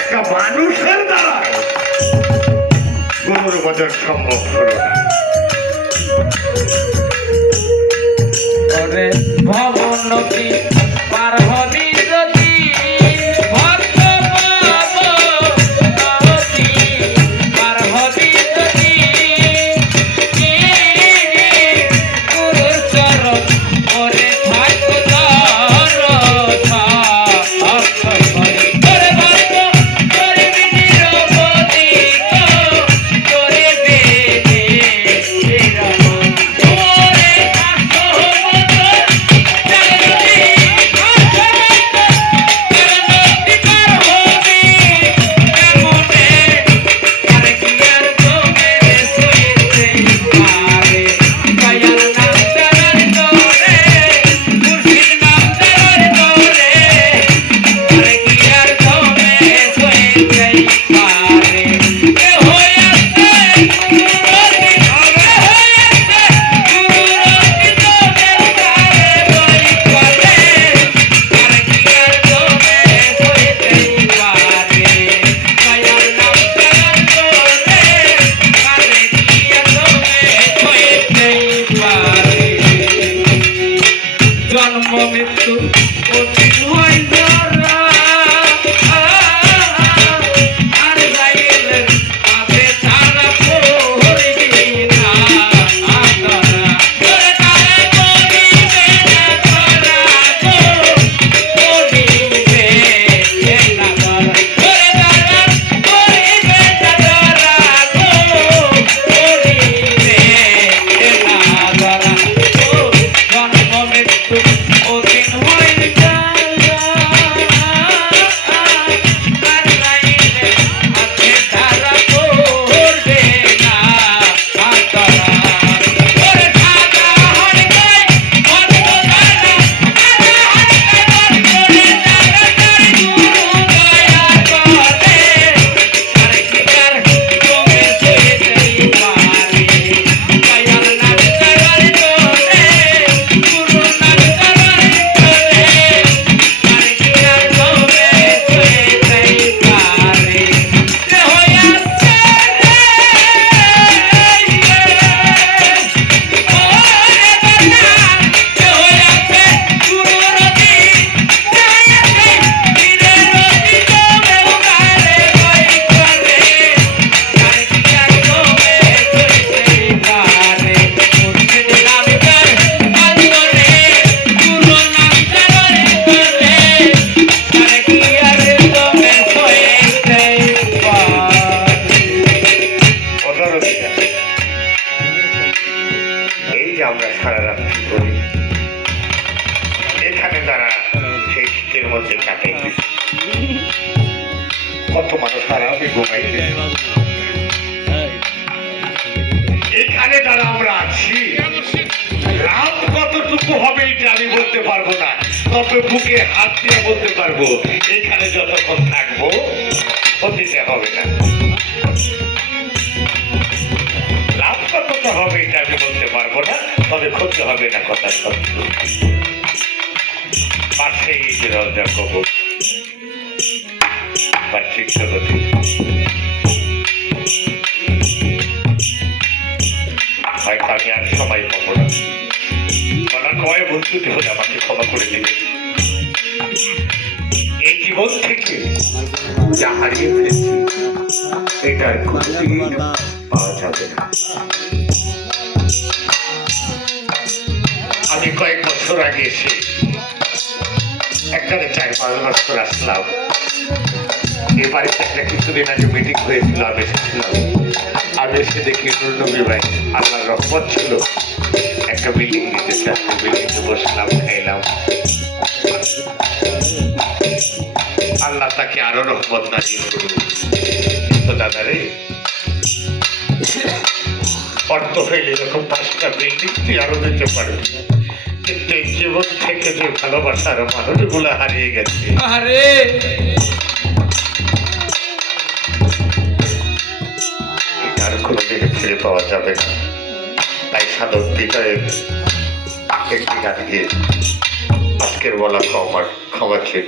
একটা মানুষের দ্বারা গুরুর বচন সম্ভব হলো না। ভবনতি পার হবি যদি ভক্ত ভবনতি পার হবি যদি গুরুর চরণ ওরে থাকো দরছা অর্থ করে তোরে ভক্ত তোরে বিনিরবতি তোরে বেদে এরকম তোরে জন্ম মৃত্যু অতীত হয় যারা আর যাইলেন পাশে ছাড়া পড়বি না তারা তোরে তারা করিবে না তারা করিবে না তারা তোরে তারা করিবে না তারা করিবে না তারা জন্ম মৃত্যু ওদিন হয়ে যারা আর লাইনে আছে তারা করবে না তারা ওরে সাদা হরকে মন্দ জানা সাদা হরকে মন্দ জানা তার গুরু দয়া করে আরে কি কর তুমি সয়ে যাই পারে দয়াল নাম করার তোরে গুরু নাম করার তোরে আরে কি কর তুমি সয়ে যাই পারে রে হইয়া সে এই যে আমরা সারা রাত্রি করি এখানে তারা সেই শীতের মধ্যে কাটাইতেছে, কত মানুষ আরামে ঘুমাইছে। এখানে যারা আমরা আছি লাভ কতটুকু হবে এটা আমি বলতে পারবো না, তবে বুকে হাত দিয়ে বলতে পারবো এখানে যতক্ষণ থাকবো ক্ষতিতে হবে না। লাভ কতটা হবে এটা আমি বলতে পারবো না, তবে ক্ষতি হবে না, কথা সত্য। পাশে এই যে রজা কবর বার্ষিক জগতে হয়তো আমি আর সময় পাবো না, কয় বলতে হলে আমাকে ক্ষমা করে দেবে। এই জীবন থেকে যা হারিয়ে ফেলেছি এটা আর কোনোদিন পাওয়া যাবে না। আমি কয়েক বছর আগে এসে একটা 4-5 বছর আসলাম, এ বাড়িতে একটা কিছুদিন আগে মিটিং হয়েছিল, আমি এসেছিলাম। আমি এসে দেখি নবী ভাই আল্লাহর রহমত ছিল, একটা বিল্ডিং নিতে চাচ্ছে, বিল্ডিংয়ে বসলাম, খাইলাম। আল্লাহ তাকে আরো রহমত নাজিল করুন। তো দাদা রে, অর্থ হইলে এরকম 5টা বিল্ডিং তুই আরো দিতে পারবি, কিন্তু এই জীবন থেকে যে ভালোবাসার মানুষগুলো হারিয়ে গেছে, আরে এটা আর কোনোদিকে ফিরে পাওয়া যাবে না। তাই সাধক বিজয়ের একটি গান গিয়ে আজকের বলা আমার ক্ষমা ছিল।